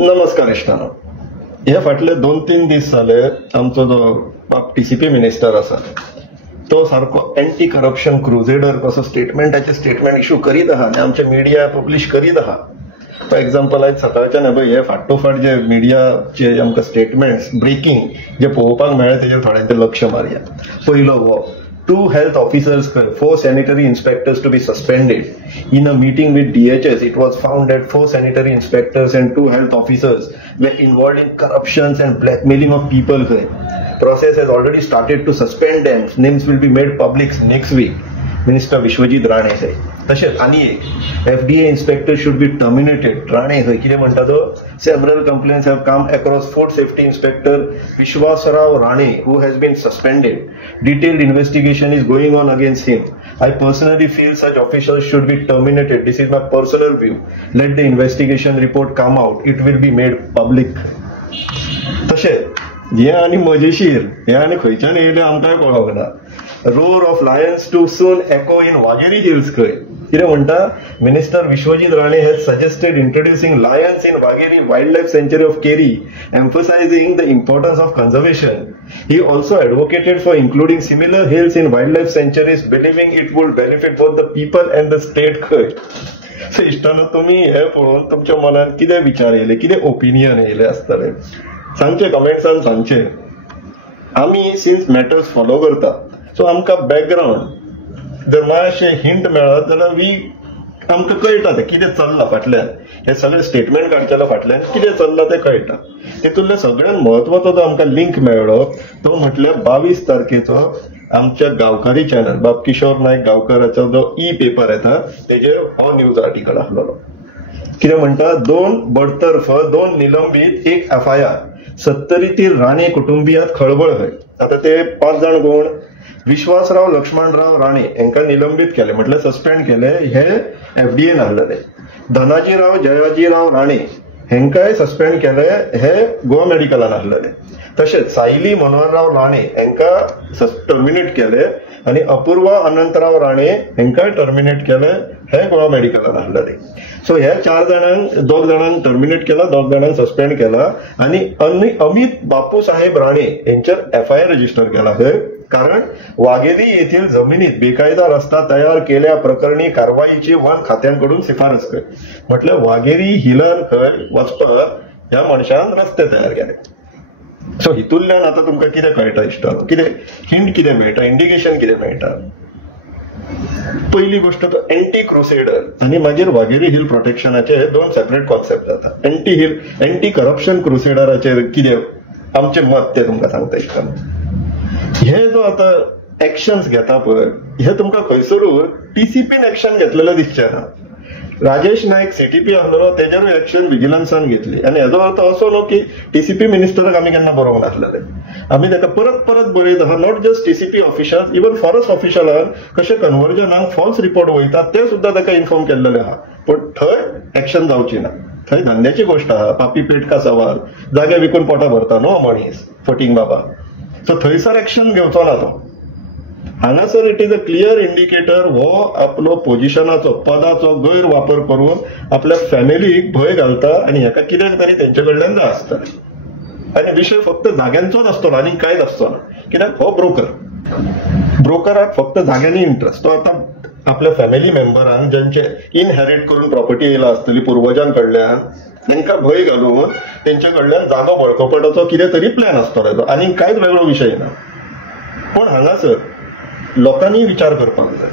नमस्कार इश्टानो. हे फाटले 2-3 दीस जाले आमचो जो टीसीपी मिनिस्टर आसा तो सारको एंटी करप्शन क्रुसेडर कसो स्टेटमेंट इश्यू करीत आहा आनी आमचे मिडिया पब्लिश करीत आहा. फॉर एक्झाम्पल आयज सकाळच्यान हे फाटोफाट जे मिडियाचे आमकां स्टेटमेंट्स ब्रेकिंग जे पळोवपाक मेळ्ळे तेजेर थोड्यांचें लक्ष मारया. पयलो वो 2 health officers, 4 sanitary inspectors to be suspended. In a meeting with DHS, it was found that 4 sanitary inspectors and 2 health officers were involved in corruptions and blackmailing of people. Process has already started to suspend them. Names will be made public next week. Minister Vishwajit Rane say. तशेंच आनी एक FDA inspector should be terminated. Rane खंय कितें म्हणटा तो several complaints have come across food safety inspector Vishwasrao Rane who has been suspended. Detailed investigation is going on against him. I personally feel such officials should be terminated. This is my personal view. Let the investigation report come out. It will be made public. तशेंच हे आनी मजेशीर हे आनी खंयच्यान येयले आमकांय कळोंक ना. Roar of lions to soon echo in Wagheri hills खंय कितें म्हणटा minister Vishwajit Rane has suggested introducing lions in Wagheri wild life sanctuary of Keri emphasizing the importance of conservation. He also advocated for including similar hills in wildlife sanctuaries, believing it would benefit both the people and the state. सो इश्टानो तुम्ही हे पळोवन तुमच्या मनात कितें विचार येयले कितें ओपिनियन येयले आसतले सांगचे कमेंट्सान सांगचे. आमी सिन्स मॅटर्स फॉलो करता सो आमकां बॅकग्राऊंड जर मातशें हिंट मेळत जाल्यार आमकां कळटा तें कितें चल्लां फाटल्यान. हे सगळे स्टेटमेंट काडचेल्या फाटल्यान कितें चल्लां तें कळटा. तितूंतले सगळ्यात म्हत्वाचो जो आमकां लिंक मेळ्ळो तो म्हटल्यार 22 तारखेचो आमच्या गांवकारी चॅनल बाब किशोर नायक गांवकाराचो जो पेपर येता तेजेर हो न्यूज आर्टिकल आसलेलो. कितें म्हणटा 2 बडतर्फ 2 निलंबीत 1 FIR. सत्तरीतील राणे कुटुंबियात खळबळ खंय. आता ते 5 जाण कोण विश्वासराव लक्ष्मणराव राणे हांकां निलंबित केले म्हटल्यार सस्पेंड केले. हे FDAन आहलेले. धनाजीराव जयाजीराव राणे हांकांय सस्पेंड केले. हे गोवा मेडिकलान आहलेले. तशेंच सायली मनोहरराव राणे हांकां टर्मिनेट केले आणि अपूर्वा अनंतराव राणे हांकांय टर्मिनेट केले. हे गोवा मेडिकलान आहलेले. सो ह्या 4 जाणांक 2 जाणांक टर्मिनेट केला 2 जाणांक सस्पेंड केला आणि अमित बापू साहेब राणे यांच्यावर FIR रजिस्टर केला. कारण वाघेरी येथील जमिनीत बेकायदा रस्ता तयार केल्या प्रकरणी कारवाईची वन खात्यांकडून शिफारस कर. म्हटल्यार वाघेरी हिलान खंय वचपाक ह्या मनशान रस्ते तयार केले. सो हितूंतल्यान आता तुमकां कितें कळटा इश्टा कितें हिंट कितें मेळटा इंडिकेशन कितें मेळटा. पहिली गोष्ट तो एंटी क्रुसेडर आणि मागीर वाघेरी हिल प्रोटेक्शनाचे 2 सेपरेट कॉन्सेप्ट जाता. एंटी करप्शन क्रुसेडराचेर कितें आमचे मत ते तुमकां सांगता इश्टा. हे जो आता एक्शन्स घेता पळय हे तुमकां खंयसरूय टीसीपीन एक्शन घेतलेलें दिसचें ना. राजेश नायक CTP आहलो तेजेरूय एक्शन विजिलन्सान घेतली आणि हेजो अर्थ असो न्हू की टीसीपी मिनिस्टराक आमी केन्ना बरोवंक नासलेले. आमी ताका परत बरयत आहा. Not just TCP officials even forest ऑफिशलान कशें कन्वर्जनाक फॉल्स रिपोर्ट वयता ते सुद्धा ताका इन्फॉर्म केल्लेले आहा. पण थंय एक्शन जावची ना. थंय धंद्याची गोष्ट आहा. पापी पेट का सवार जागे विकून पोटां भरता न्हू मनीस फटींग बाबा. सो थंयसर एक्शन घेवचो ना तो. हांगासर it is a clear indicator हो आपलो पोझिशनाचो पदाचो गैरवापर करून आपल्या फॅमिलीक भंय घालता आणि हेका कितें तरी तेंचे कडल्यान जाय आसता. आणि विषय फक्त जाग्यांचोच आसतलो आनी कांयच आसचो ना. कित्याक हो ब्रोकराक फक्त जाग्यांनी इंट्रस्ट. तो आता आपल्या फॅमिली मेंबरांक ज्यांचे इनहेरिट करून प्रॉपर्टी येयला आसतली पुर्वजां कडल्यान तांकां भंय घालून तेंचे कडल्यान जागो बळकपणाचो कितें तरी प्लॅन आसतलो आनी कांयच वेगळो विशय ना. पण हांगासर लोकांनी विचार करपाक जाय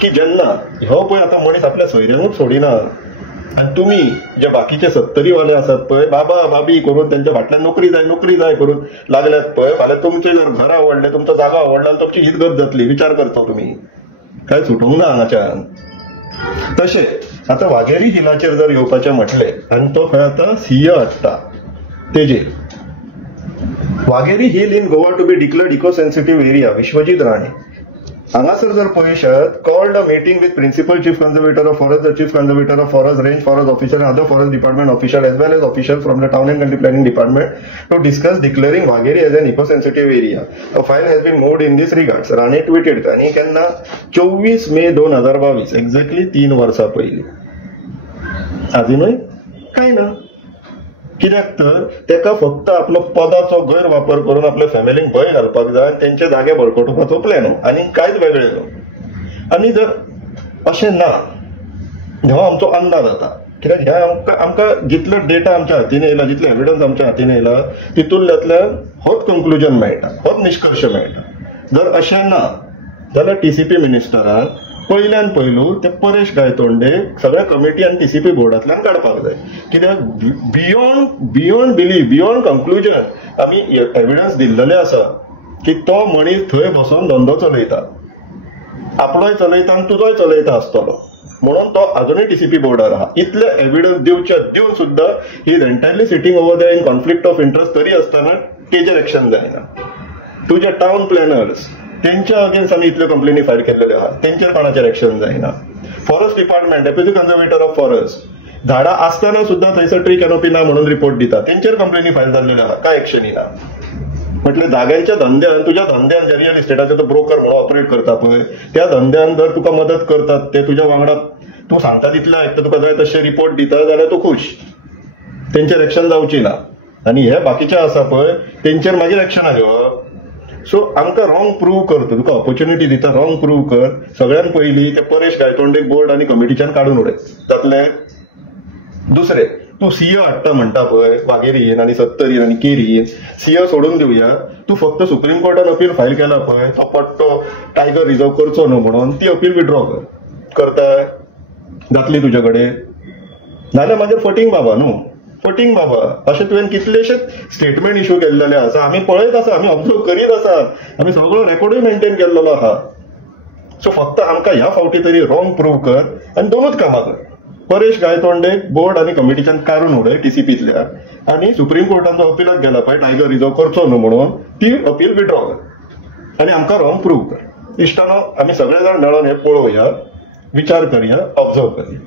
की जेन्ना हो पळय आता मनीस आपल्या सोयऱ्यांकूच सोडिना आणि तुम्ही जे बाकीचे 70 वाले आसात पळय बाबा बाबी करून त्यांच्या फाटल्यान नोकरी जाय करून लागल्यात पळय फाल्यां तुमचे जर घर आवडले तुमचो जागो आवडला आनी तुमची हितगत जातली विचार करता तुम्ही काय सुटोंक ना हांगाच्यान. तशें आता वाघेरी हिलाचेर जर येवपाचें म्हटलें आनी तो खंय आता सिंह हाडटा तेजेर Vagheri hill in Goa to be declared eco sensitive area. Vishwajit Rane हांगासर जर पळयशात called a meeting with principal chief conservator of forest, the chief conservator of forest, range forest officer and other forest department official as well as officials from the town and country planning department to discuss declaring Wagheri as an eco-sensitive area. A file has been moved in this regards. Rane tweeted आणि केन्ना 24 मे 2022 exactly 3 वर्सां पयलीं. अजुनूय काय ना. कित्याक तर तेका फक्त आपलो पदाचो गैरवापर करून आपल्या फॅमिलीक भंय घालपाक जाय आनी तेंचे जागे बळकटोवपाचो प्लॅन आनी कांयच वेगळे न्हू. आनी जर अशें ना हो आमचो अंदाज जाता, कित्याक ह्या आमकां जितलो डेटा आमच्या हातीन येयला, जितलो एविडन्स आमच्या हातीन येयला तितूंतल्यान होच कन्क्लुजन मेळटा, होच निश्कर्श मेळटा. जर अशें ना जाल्यार टीसीपी मिनिस्टरान पयल्यान पयलू ते परेश गायतोंडेक सगळ्या कमिटी आनी टीसीपी बोर्डांतल्यान काडपाक जाय. कित्याक बियोंड बिलीफ, बियोंड कन्क्लुजन आमी एविडन्स दिल्लेले आसा की तो मनीस थंय बसून धंदो चलयता, आपलोय चलयता आनी तुजोय चलयता आसतलो, म्हणून तो अजूनय टीसीपी बोर्डार आहा. इतले एविडन्स दिवन सुद्धा he is entirely sitting over there in conflict of interest तरी आसतना तेजेर एक्शन जायना. तुजे टाउन प्लॅनर्स तेंच्या अगेन्स्ट आमी इतल्यो कंप्लेनी फायल केल्ल्यो आहा, तेंचेर कोणाचेर एक्शन जायना. Forest department, deputy conservator of forest झाडां आसतना सुद्धा थंयसर ट्री कॅनोपी ना म्हणून रिपोर्ट दिता, तेंचेर कंप्लेनी फायल जाल्ल्यो आहा, काय एक्शन येना. म्हटल्यार जाग्यांच्या धंद्यान, तुज्या धंद्यान जे रियल इस्टेटाचे तो ब्रोकर म्हणून ऑपरेट करता पळय, त्या धंद्यान जर तुका मदत करतात ते तुज्या वांगडा तूं सांगता तितलें आयकता, तुका जाय तशें रिपोर्ट दिता जाल्यार तूं खुश, तेंचेर एक्शन जावची ना. आनी हे बाकीचे आसा पळय तेंचेर मागीर एक्शनां घेवप. सो आमकां रॉंग प्रूव कर, तुका ऑपॉर्च्युनिटी दिता रॉंग प्रूव कर. सगळ्यान पयलीं ते परेश गायतोंडेक बोर्ड आनी कमिटीच्यान काडून उडय जातलें. दुसरें, तूं सीओ हाडटा म्हणटा पळय वाघेरीन आनी सत्तरीन आनी केरीन, सीओ सोडून दिवया, तूं फक्त सुप्रीम कोर्टान अपील फायल केला पळय तो पट्टो टायगर रिझर्व करचो न्हू म्हणून, ती अपील विड्रॉ कर. करता जातली तुजे कडेन? नाल्यार मागीर फटींग बाबा न्हू, फटींग बाबा. अशें तुवें कितलेशेच स्टेटमेंट इश्यू केल्लेले आसा, आमी पळयत आसा, आमी ऑब्जर्व करीत आसा, आमी सगळो रेकॉर्डूय मेंटेन केल्लो आहा. सो फक्त आमकां ह्या फावटी तरी रॉंग प्रूव कर आनी दोनूच कामां कर. परेश गायतोंडेक बोर्ड आनी कमिटीच्यान काडून उडय टीसीपींतल्यान, आनी सुप्रीम कोर्टाचो अपीलाक गेला पळय टायगर रिझर्व करचो न्हू म्हणून, ती अपील विड्रॉ कर आनी आमकां रॉंग प्रूव कर. इश्टानो आमी सगळे जाण मेळोन हें पळोवया, विचार करया, ऑब्जर्व करया.